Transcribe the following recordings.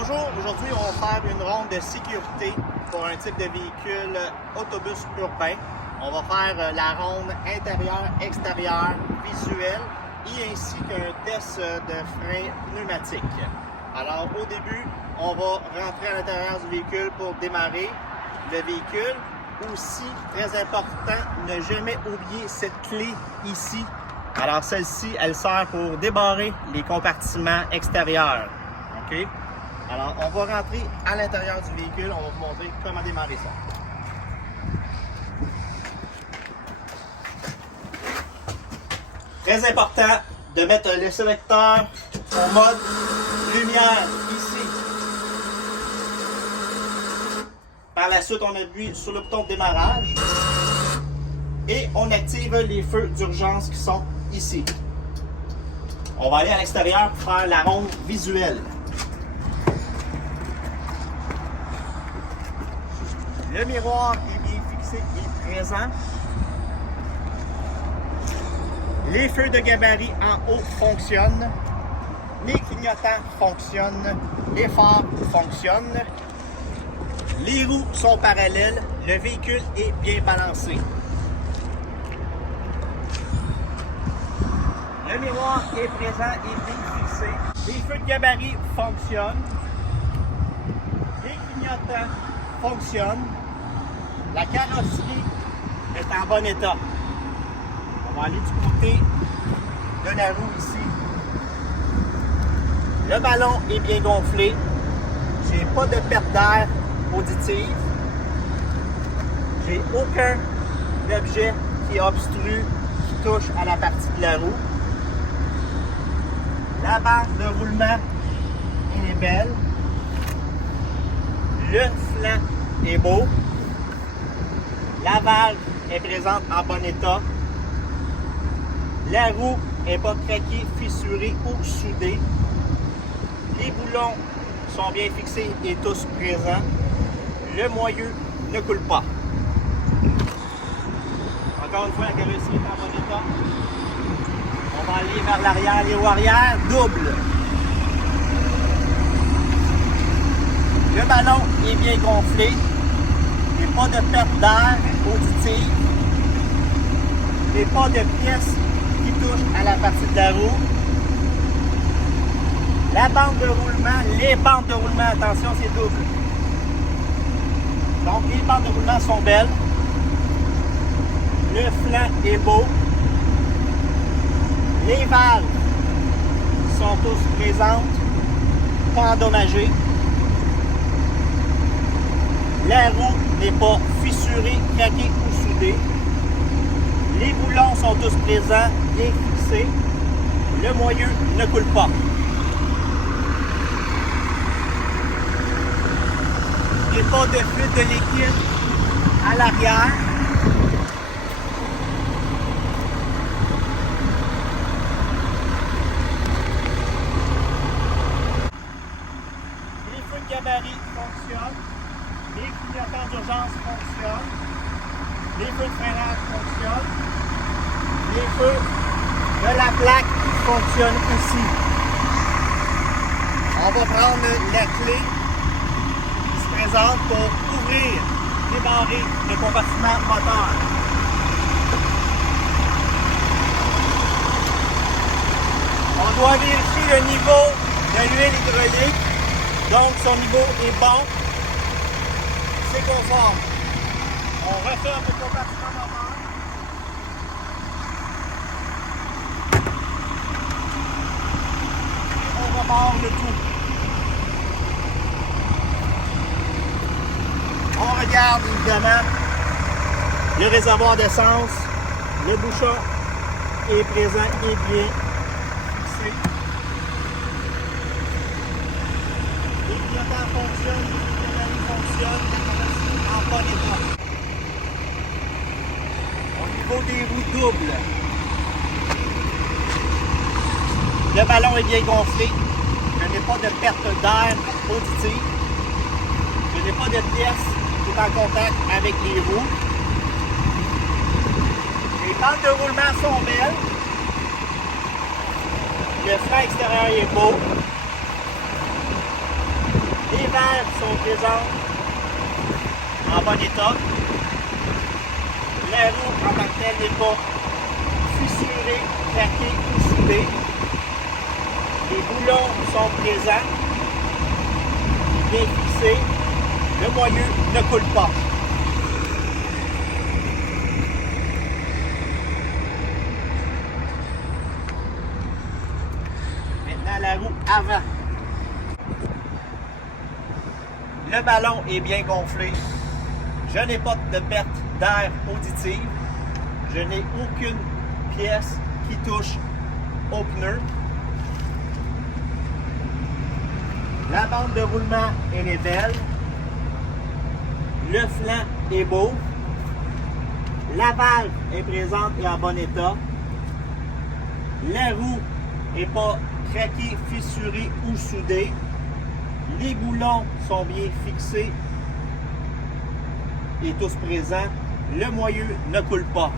Bonjour, aujourd'hui on va faire une ronde de sécurité pour un type de véhicule autobus urbain. On va faire la ronde intérieur-extérieur visuelle et ainsi qu'un test de frein pneumatique. Alors au début, on va rentrer à l'intérieur du véhicule pour démarrer le véhicule. Aussi, très important, ne jamais oublier cette clé ici. Alors celle-ci, elle sert pour débarrer les compartiments extérieurs. OK? Alors, on va rentrer à l'intérieur du véhicule. On va vous montrer comment démarrer ça. Très important de mettre le sélecteur en mode lumière ici. Par la suite, on appuie sur le bouton de démarrage et on active les feux d'urgence qui sont ici. On va aller à l'extérieur pour faire la ronde visuelle. Le miroir est bien fixé et présent. Les feux de gabarit en haut fonctionnent. Les clignotants fonctionnent. Les phares fonctionnent. Les roues sont parallèles. Le véhicule est bien balancé. Le miroir est présent et bien fixé. Les feux de gabarit fonctionnent. Les clignotants fonctionnent. La carrosserie est en bon état. On va aller du côté de la roue ici. Le ballon est bien gonflé. J'ai pas de perte d'air auditive. J'ai aucun objet qui obstrue, qui touche à la partie de la roue. La barre de roulement est belle. Le flanc est beau. La valve est présente en bon état. La roue n'est pas craquée, fissurée ou soudée. Les boulons sont bien fixés et tous présents. Le moyeu ne coule pas. Encore une fois, la carrosserie est en bon état. On va aller vers l'arrière. Les roues arrière double. Le ballon est bien gonflé. Il n'y a pas de perte d'air auditive. Il n'y a pas de pièces qui touchent à la partie de la roue. La bande de roulement, les bandes de roulement, attention, c'est double. Donc, les bandes de roulement sont belles. Le flanc est beau. Les valves sont tous présentes, pas endommagées. La roue n'est pas fissurée, craquée ou soudée. Les boulons sont tous présents, bien fixés. Le moyeu ne coule pas. Il n'y a pas de fuite de liquide à l'arrière. Les feux de gabarit fonctionnent. Les clignotants d'urgence fonctionnent. Les feux de freinage fonctionnent. Les feux de la plaque fonctionnent aussi. On va prendre la clé qui se présente pour ouvrir, débarrer le compartiment moteur. On doit vérifier le niveau de l'huile hydraulique. Donc son niveau est bon. C'est conforme. On referme le compartiment moteur. Et on repart le tout. On regarde évidemment le réservoir d'essence. Le bouchon est présent et bien fixé. Les clignotants fonctionnent, les canaux fonctionnent, la carrosserie en bon état. Au niveau des roues doubles, le ballon est bien gonflé. Je n'ai pas de perte d'air auditive. Je n'ai pas de pièce qui est en contact avec les roues. Les bandes de roulement sont belles. Le frein extérieur est beau. arrière sont présentes en bon état. La roue en tant que telle n'est pas fissurée, craquée ou soudée. Les boulons sont présents, bien fixés. Le moyeu ne coule pas. Maintenant, la roue avant. Le ballon est bien gonflé. Je n'ai pas de perte d'air auditive. Je n'ai aucune pièce qui touche au pneu. La bande de roulement, elle est belle. Le flanc est beau. La valve est présente et en bon état. La roue n'est pas craquée, fissurée ou soudée. Les boulons sont bien fixés et tous présents. Le moyeu ne coule pas.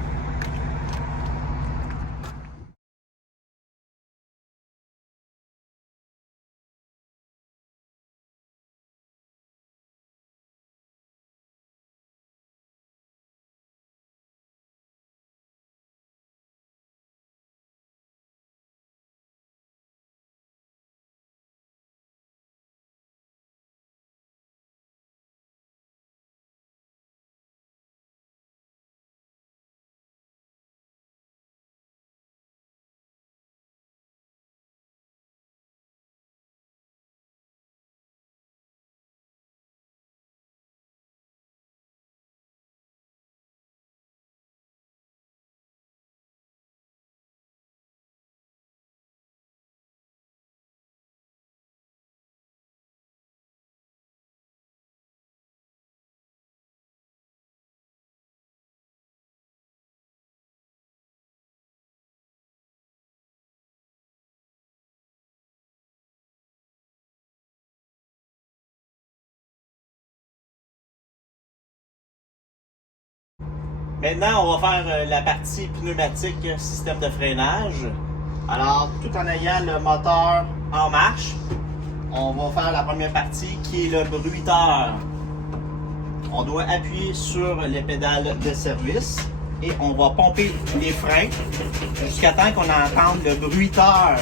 Maintenant, on va faire la partie pneumatique, système de freinage. Alors, tout en ayant le moteur en marche, on va faire la première partie qui est le bruiteur. On doit appuyer sur les pédales de service et on va pomper les freins jusqu'à temps qu'on entende le bruiteur.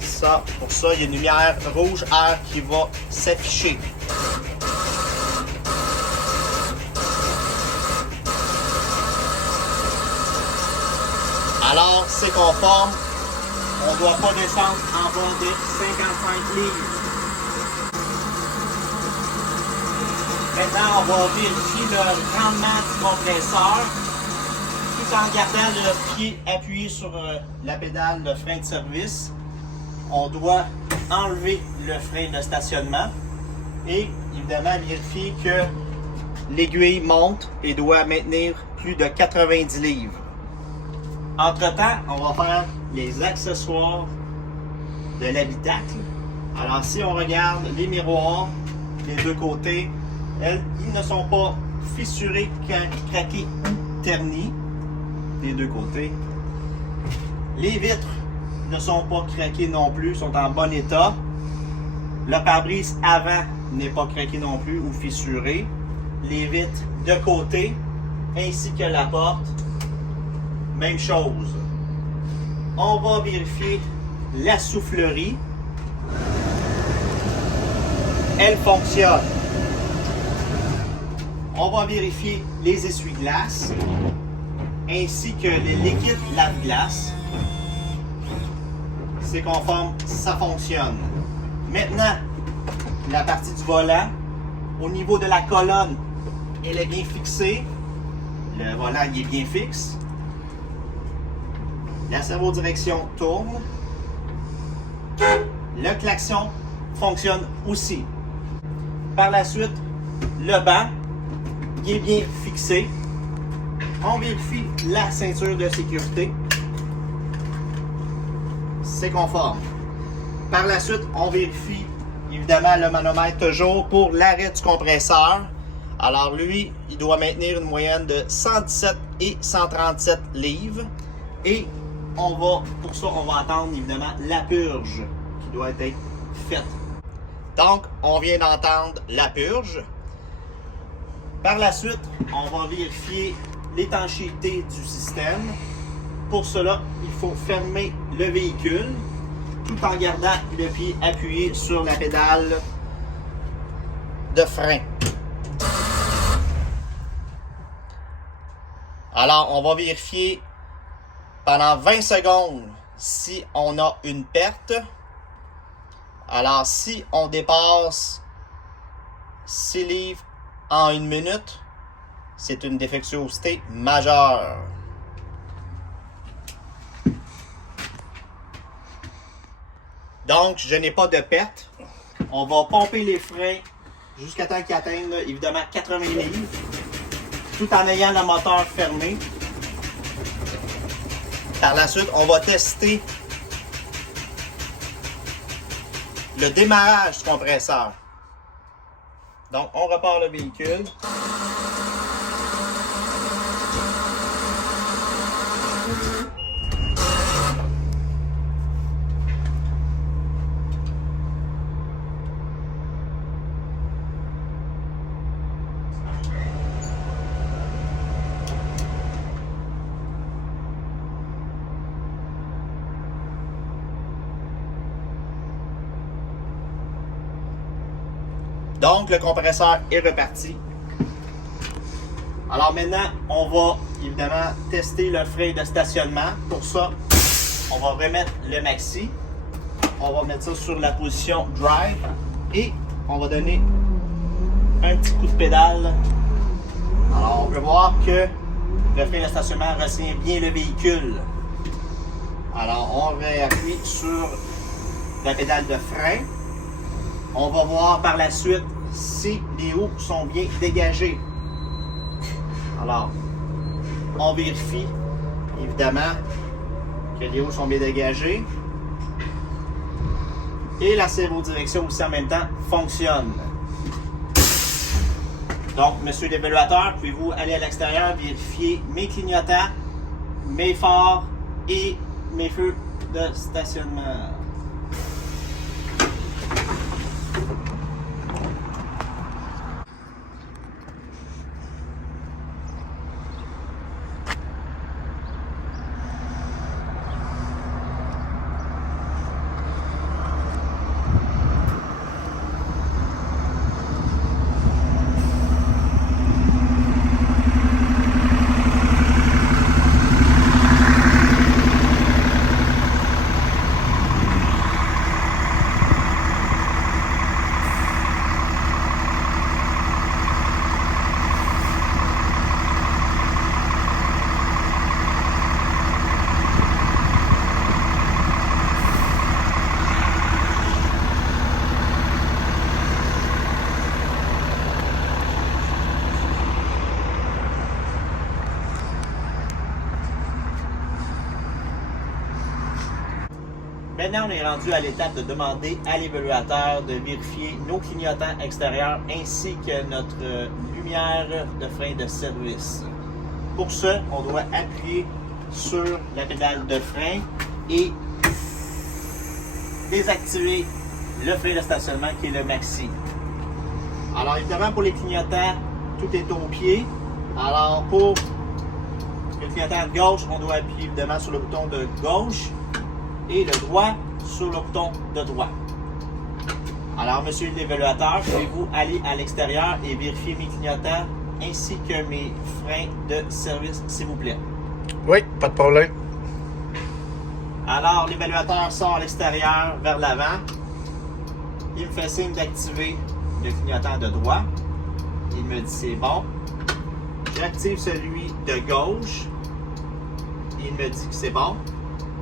Ça, pour ça, il y a une lumière rouge air qui va s'afficher. Alors, c'est conforme. On ne doit pas descendre en bas des 55 livres. Maintenant, on va vérifier le rendement du compresseur tout en gardant le pied appuyé sur la pédale de frein de service. On doit enlever le frein de stationnement et évidemment vérifier que l'aiguille monte et doit maintenir plus de 90 livres. Entre-temps, on va faire les accessoires de l'habitacle. Alors, si on regarde les miroirs des deux côtés, ils ne sont pas fissurés, craqués ou ternis des deux côtés. Les vitres ne sont pas craquées non plus, sont en bon état. Le pare-brise avant n'est pas craqué non plus ou fissuré. Les vitres de côté ainsi que la porte, même chose. On va vérifier la soufflerie. Elle fonctionne. On va vérifier les essuie-glaces ainsi que les liquides lave-glace. C'est conforme, ça fonctionne. Maintenant, la partie du volant, au niveau de la colonne, elle est bien fixée. Le volant il est bien fixe. La servo-direction tourne. Le klaxon fonctionne aussi. Par la suite, le banc il est bien fixé. On vérifie la ceinture de sécurité. C'est conforme. Par la suite, on vérifie évidemment le manomètre toujours pour l'arrêt du compresseur. Alors lui, il doit maintenir une moyenne de 117 et 137 livres. Et pour ça, on va attendre évidemment la purge qui doit être faite. Donc, on vient d'entendre la purge. Par la suite, on va vérifier l'étanchéité du système. Pour cela, il faut fermer le véhicule tout en gardant le pied appuyé sur la pédale de frein. Alors, on va vérifier pendant 20 secondes si on a une perte. Alors, si on dépasse 6 livres en 1 minute, c'est une défectuosité majeure. Donc, je n'ai pas de perte. On va pomper les freins jusqu'à temps qu'ils atteignent évidemment 80 livres, tout en ayant le moteur fermé. Par la suite, on va tester le démarrage du compresseur. Donc, on repart le véhicule. Donc, le compresseur est reparti. Alors maintenant, on va évidemment tester le frein de stationnement. Pour ça, on va remettre le maxi. On va mettre ça sur la position drive et on va donner un petit coup de pédale. Alors, on peut voir que le frein de stationnement retient bien le véhicule. Alors, on réappuie sur la pédale de frein. On va voir par la suite si les roues sont bien dégagées. Alors, on vérifie évidemment que les roues sont bien dégagées. Et la servo-direction aussi en même temps fonctionne. Donc, monsieur l'évaluateur, pouvez-vous aller à l'extérieur vérifier mes clignotants, mes phares et mes feux de stationnement. Maintenant, on est rendu à l'étape de demander à l'évaluateur de vérifier nos clignotants extérieurs ainsi que notre lumière de frein de service. Pour ce, on doit appuyer sur la pédale de frein et désactiver le frein de stationnement qui est le maxi. Alors évidemment, pour les clignotants, tout est au pied. Alors pour le clignotant de gauche, on doit appuyer évidemment sur le bouton de gauche et le droit sur le bouton de droite. Alors, monsieur l'évaluateur, pouvez-vous aller à l'extérieur et vérifier mes clignotants ainsi que mes freins de service, s'il vous plaît? Oui, pas de problème. Alors, l'évaluateur sort à l'extérieur vers l'avant. Il me fait signe d'activer le clignotant de droite. Il me dit c'est bon. J'active celui de gauche. Il me dit que c'est bon.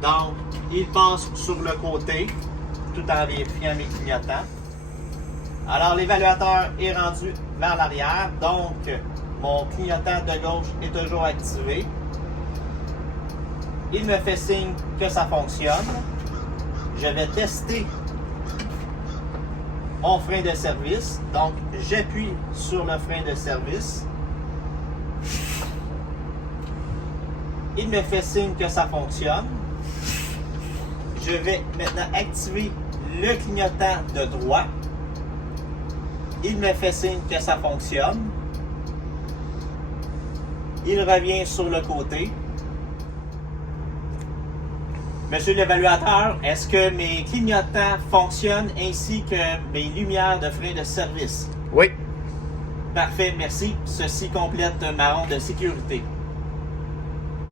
Donc, il passe sur le côté tout en vérifiant mes clignotants. Alors, l'évaluateur est rendu vers l'arrière. Donc, mon clignotant de gauche est toujours activé. Il me fait signe que ça fonctionne. Je vais tester mon frein de service. Donc, j'appuie sur le frein de service. Il me fait signe que ça fonctionne. Je vais maintenant activer le clignotant de droite. Il me fait signe que ça fonctionne. Il revient sur le côté. Monsieur l'évaluateur, est-ce que mes clignotants fonctionnent ainsi que mes lumières de frein de service? Oui. Parfait, merci. Ceci complète ma ronde de sécurité.